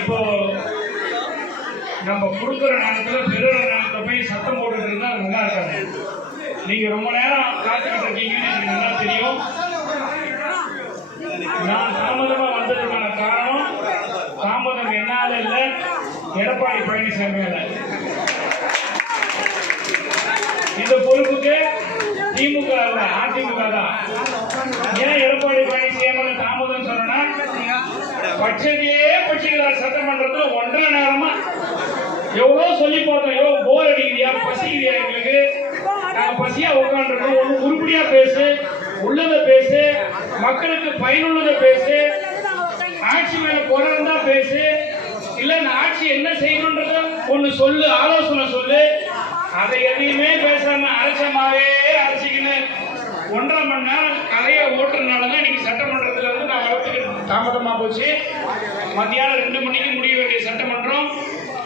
இப்போ நம்ம கொடுக்குற நேரத்தில் பெருகிற நேரத்தை போய் சத்தம் போட்டுட்டு இருந்தால் அது நல்லா இருக்காது. நீங்கள் ரொம்ப நேரம் காத்துக்கிட்டு இருக்கீங்கன்னு எனக்கு நல்லா தெரியும். நான் தாமதமாக வந்ததுக்கான காரணம் தாமதம் என்னால் இல்லை எடப்பாடி பழனிசாமியால இந்த பொறுப்புக்கு திமுக இல்லை அதிமுக தான் ஏன் எடப்பாடி பழனிசாமி தாமதம் சொன்னா பட்சத்தையே பட்சிக்கிறார் சட்டமன்றத்துல ஒன்றரை நேரமா. எவ்வளவு சொல்லி பார்த்தோம் எவ்வளவு போர் அடிக்கிறியா பசிக்கிறியா எங்களுக்கு. நாங்க பசியா உட்காந்துருக்கோம் ஒண்ணு உருப்படியா பேசு உள்ளத பேசு மக்களுக்கு பயனுள்ளதை பேசு ஆட்சி மேல குறை இருந்தா பேசு. இல்ல இந்த ஆட்சி என்ன செய்யணும்ன்றத ஒண்ணு சொல்லு ஆலோசனை சொல்லு. அதை எதையுமே பேசாம அரைச்சமாவே அரைச்சிக்கின்னு ஒன்றரை மணி நேரம் கலையை ஓட்டுறதுனால தாமதமாக போச்சு. மத்தியானம் ரெண்டு மணிக்கு முடிய வேண்டிய சட்டமன்றம்.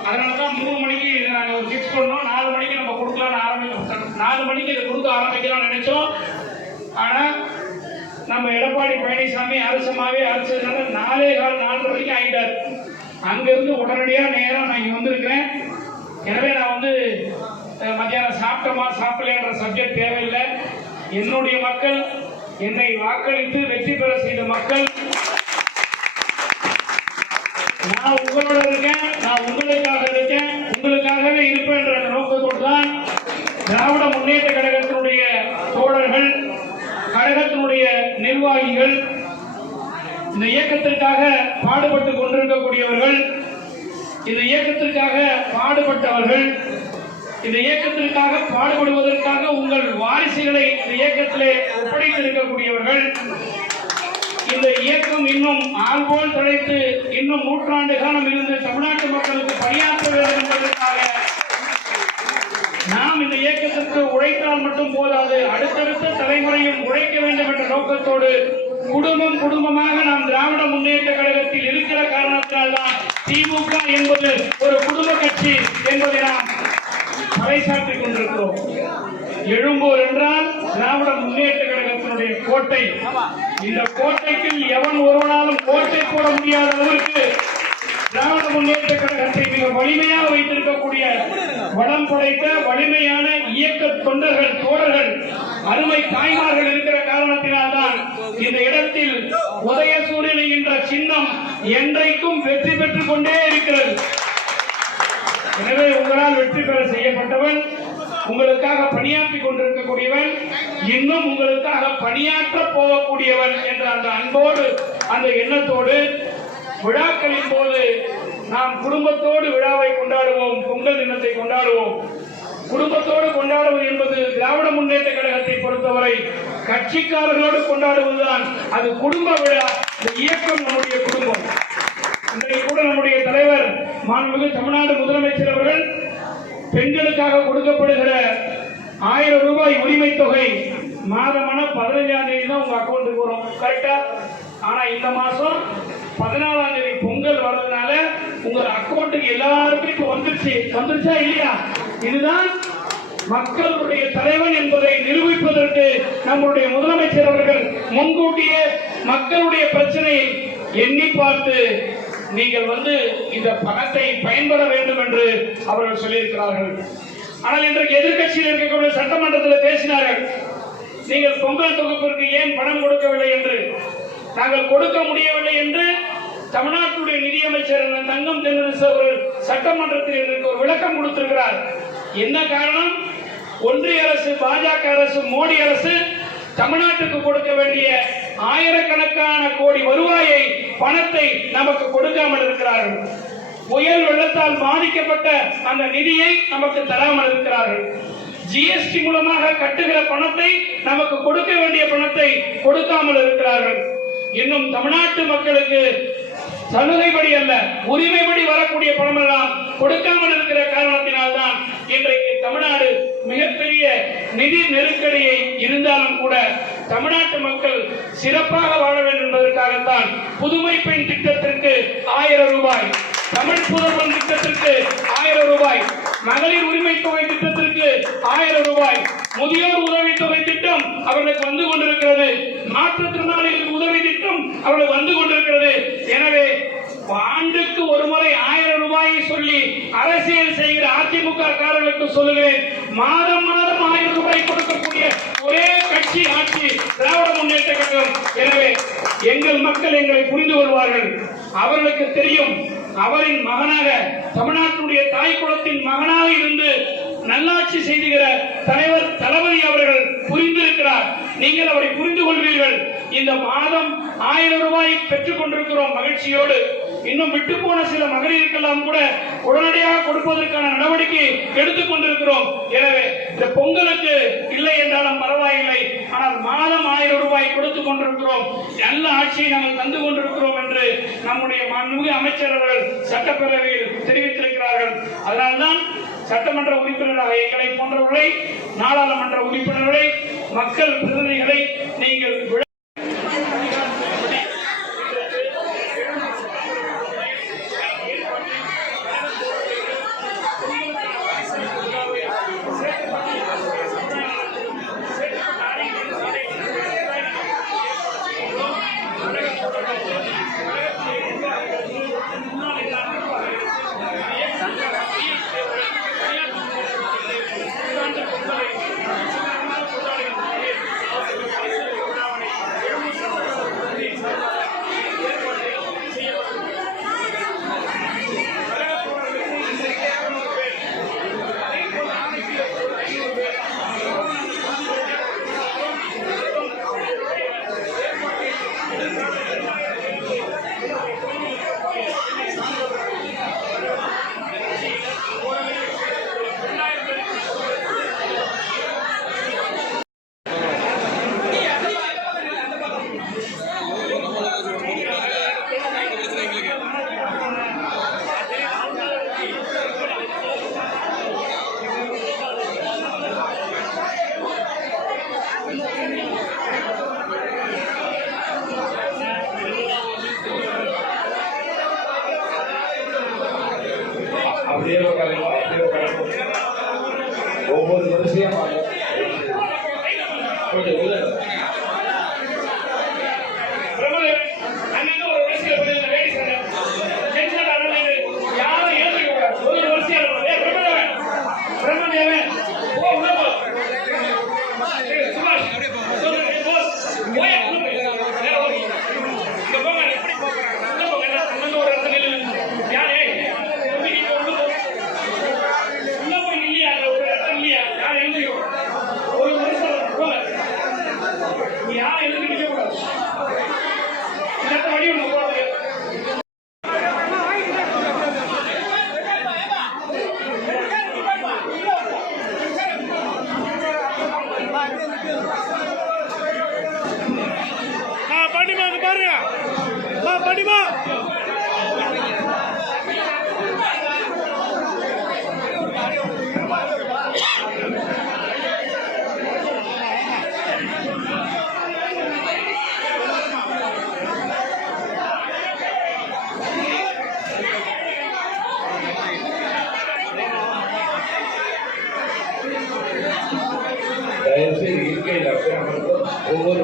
அதனால தான் மூணு மணிக்கு இதை நாங்கள் ஃபிக்ஸ் பண்ணோம். நாலு மணிக்கு நம்ம கொடுக்கலாம்னு ஆரம்பிக்கணும் நாலு மணிக்கு இதை கொடுக்க ஆரம்பிக்கலாம்னு நினைச்சோம். ஆனால் நம்ம எடப்பாடி பழனிசாமி அரசமாவே அரைச்சதுனால நாலே கால் நாலு வரைக்கும் ஆகிட்டார் அங்கேருந்து உடனடியாக நேரம் நான் இங்கே வந்திருக்கிறேன். எனவே நான் வந்து மத்தியானம் சாப்பிட்டோமா சாப்பிடலையான்ற சப்ஜெக்ட் தேவையில்லை. என்னுடைய மக்கள் என்னை வாக்களித்து வெற்றி பெற செய்த மக்கள் நான் உங்களோட இருக்கேன். நான் உங்களுக்காக இருக்கேன். உங்களுக்காகவே இருப்பேன் என்ற நோக்கத்தோடு தான் திராவிட முன்னேற்ற கழகத்தினுடைய தோழர்கள் கழகத்தினுடைய நிர்வாகிகள் இந்த இயக்கத்திற்காக பாடுபட்டு கொண்டிருக்கக்கூடியவர்கள் இந்த இயக்கத்திற்காக பாடுபட்டவர்கள் இந்த இயக்கத்திற்காக பாடுபடுவதற்காக உங்கள் வாரிசுகளை இந்த இயக்கத்திலே ஒப்படைத்திருக்கக்கூடியவர்கள் இந்த இயக்கம் இன்னும் ஆள்போல் தழைத்து இன்னும் நூற்றாண்டு காலம் இருந்து தமிழ்நாட்டு மக்களுக்கு பணியாற்ற வேண்டும் என்பதற்காக நாம் இந்த இயக்கத்திற்கு உழைத்தால் மட்டும் போதாது அடுத்தடுத்த தலைமுறையும் உழைக்க வேண்டும் என்ற நோக்கத்தோடு குடும்பம் குடும்பமாக நாம் திராவிட முன்னேற்ற கழகத்தில் இருக்கிற காரணத்தினால் தான் திமுக என்பது ஒரு குடும்ப கட்சி என்பதை நாம் பறைசாற்றிக் கொண்டிருக்கிறோம். எழும்பூர் என்றால் திராவிட முன்னேற்ற கழகத்தினுடைய கோட்டை. இந்த கோட்டைக்கு எவன் ஒருவனாலும் கோட்டை போட முடியாத அளவிற்கு திராவிட முன்னேற்ற கழகத்தை மிக வலிமையாக வைத்திருக்கக்கூடிய வளம் படைத்த வலிமையான இயக்க தொண்டர்கள் தோழர்கள் அருமை தாய்மார்கள் இருக்கிற காரணத்தினால்தான் இந்த இடத்தில் உதயசூரியன் என்ற சின்னம் என்றைக்கும் வெற்றி பெற்றுக் கொண்டே இருக்கிறது. எனவே உங்களால் வெற்றி பெற செய்யப்பட்டவன் உங்களுக்காக பணியாற்றிக் கொண்டிருக்கக்கூடியவன் இன்னும் உங்களுக்காக பணியாற்ற போகக்கூடியவன் என்ற அந்த அன்போடு அந்த எண்ணத்தோடு விழாக்களின் போது நாம் குடும்பத்தோடு விழாவை கொண்டாடுவோம் பொங்கல் தினத்தை கொண்டாடுவோம். குடும்பத்தோடு கொண்டாடுவது என்பது திராவிட முன்னேற்ற கழகத்தை பொறுத்தவரை கட்சிக்காரர்களோடு கொண்டாடுவதுதான். அது குடும்ப விழா இந்த இயக்கம் நம்முடைய குடும்பம். இன்றைக்கு கூட நம்முடைய தலைவர் மாண்புமிகு தமிழ்நாடு முதலமைச்சர் அவர்கள் பெண்களுக்காக கொடுக்கப்படுகிற ஆயிரம் ரூபாய் உரிமை தொகை மாதமான பதினஞ்சாம் தேதி தான் உங்க அக்கௌண்ட்டுக்கு வரும். கரெக்டா ஆனா இந்த மாசம் பதினாலாம் தேதி பொங்கல் வர்றதுனால உங்க அக்கௌண்ட்டுக்கு எல்லாருக்கும் இப்ப வந்துருச்சு. வந்துருச்சா இல்லையா? இதுதான் மக்களுடைய தலைவன் என்பதை நிரூபிப்பதற்கு நம்முடைய முதலமைச்சர் அவர்கள் முன்கூட்டியே மக்களுடைய பிரச்சனையை எண்ணி பார்த்து நீங்கள் வந்து இந்த பணத்தை பயன்பட வேண்டும் என்று அவர்கள் சொல்லியிருக்கிறார்கள். ஆனால் இன்றைக்கு எதிர்க்கட்சியில் இருக்கக்கூடிய சட்டமன்றத்தில் பேசினார்கள் நீங்கள் பொங்கல் தொகுப்பிற்கு ஏன் பணம் கொடுக்கவில்லை என்று. நாங்கள் கொடுக்க முடியவில்லை என்று தமிழ்நாட்டுடைய நிதியமைச்சர் தங்கம் தென்னரசு அவர்கள் சட்டமன்றத்தில் இதற்கு ஒரு விளக்கம் கொடுத்திருக்கிறார். என்ன காரணம்? ஒன்றிய அரசு பாஜக அரசு மோடி அரசு தமிழ்நாட்டுக்கு கொடுக்க வேண்டிய ஆயிரக்கணக்கான கோடி வருவாயை பணத்தை நமக்கு கொடுக்காமல் இருக்கிறார்கள். புயல் வெள்ளத்தால் பாதிக்கப்பட்ட அந்த நிதியை நமக்கு தராமல் இருக்கிறார்கள். ஜிஎஸ்டி மூலமாக கட்டுகிற பணத்தை நமக்கு கொடுக்க வேண்டிய பணத்தை கொடுக்காமல் இருக்கிறார்கள். இன்னும் தமிழ்நாட்டு மக்களுக்கு சலுகைப்படி அல்ல உரிமைப்படி வரக்கூடிய பணம் எல்லாம் கொடுக்காமல் இருக்கிற காரணத்தினால்தான் இன்றைக்கு தமிழ்நாடு மிகப்பெரிய நிதி நெருக்கடியை இருந்தாலும் கூட தமிழ்நாட்டு மக்கள் சிறப்பாக வாழ வேண்டும் என்பதற்காகத்தான் புதுமை பெண் திட்டத்திற்கு ஆயிரம் ரூபாய் தமிழ் புதல்வன் திட்டத்திற்கு ஆயிரம் ரூபாய் மகளிர் உரிமை தொகை திட்டத்திற்கு ஆயிரம் ரூபாய். முதியோர் உதவி தொகை திட்டம் அவர்களுக்கு வந்து கொண்டிருக்கிறது. மாற்றுத்திறனாளிகளுக்கு உதவி திட்டம் அவர்களுக்கு வந்து கொண்டிருக்கிறது. எனவே ஆண்டுக்கு ஒரு முறை ஆயிரம் ரூபாயை சொல்லி அரசியல் செய்கிற அதிமுக காரர்களுக்கு சொல்லுகிறேன். மாதம் மாதம் ஆயிரம் ரூபாய் கொடுக்கக்கூடிய ஒரே கட்சி ஆட்சி திராவிட முன்னேற்ற கழகம். எனவே எங்கள் மக்கள் எங்களை புரிந்து கொள்வார்கள். அவர்களுக்கு தெரியும் அவரின் மகனாக தமிழ்நாட்டினுடைய தாய் குலத்தின் மகனாக இருந்து நல்லாட்சி செய்துகிற தலைவர் தளபதி அவர்கள் புரிந்திருக்கிறார். நீங்கள் அவரை புரிந்து கொள்வீர்கள். இந்த மாதம் ஆயிரம் ரூபாய் பெற்றுக் கொண்டிருக்கிறோம் மகிழ்ச்சியோடு. இன்னும் விட்டு போன சில மகளிருக்கெல்லாம் கூட உடனடியாக கொடுப்பதற்கான நடவடிக்கை எடுத்துக் கொண்டிருக்கிறோம். எனவே இந்த பொங்கலுக்கு இல்லை என்றாலும் பரவாயில்லை. ஆனால் மாதம் ஆயிரம் ரூபாய் கொடுத்து கொண்டிருக்கிறோம். நல்ல ஆட்சியை நாங்கள் தந்து கொண்டிருக்கிறோம் என்று நம்முடைய மாண்புமிகு அமைச்சர் அவர்கள் சட்டப்பேரவையில் தெரிவித்திருக்கிறார்கள். அதனால்தான் சட்டமன்ற உறுப்பினராக எங்களை போன்றவர்களை நாடாளுமன்ற உறுப்பினர்களை மக்கள் பிரதிநிதிகளை நீங்கள் ஒவ்வொரு பாருங்க. ஆ ஒவ்வொரு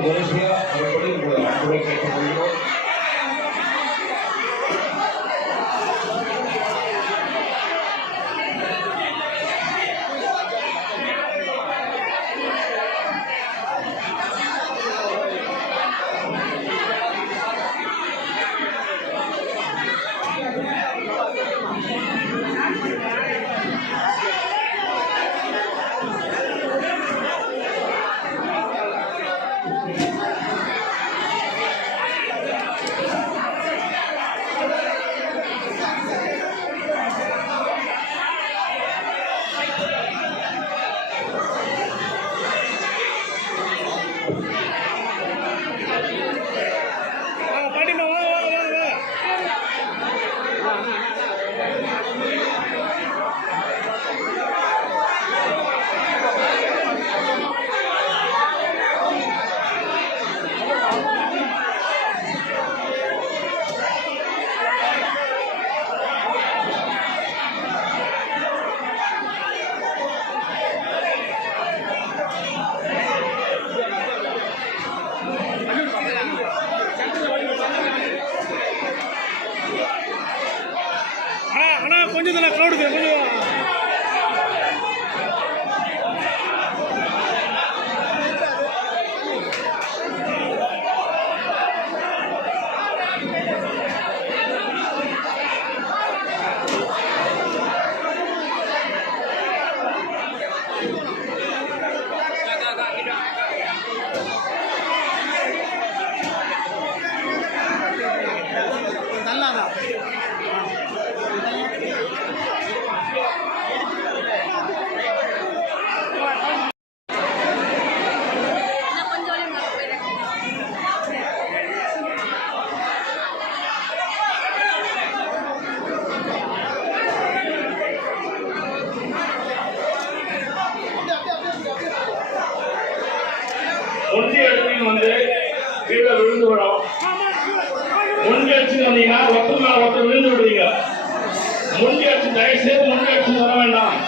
தயவுசெய்து அரசு வர வேண்டாம்.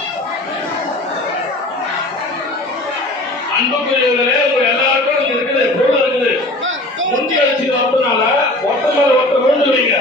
அன்புக்குரியவர்களே உங்க எல்லாருக்கும் இருக்குது பொருள் இருக்குது. ஒன்றிய அரசு வரதுனால ஒருத்தர் மேல ஒருத்தர் விழுந்துருவீங்க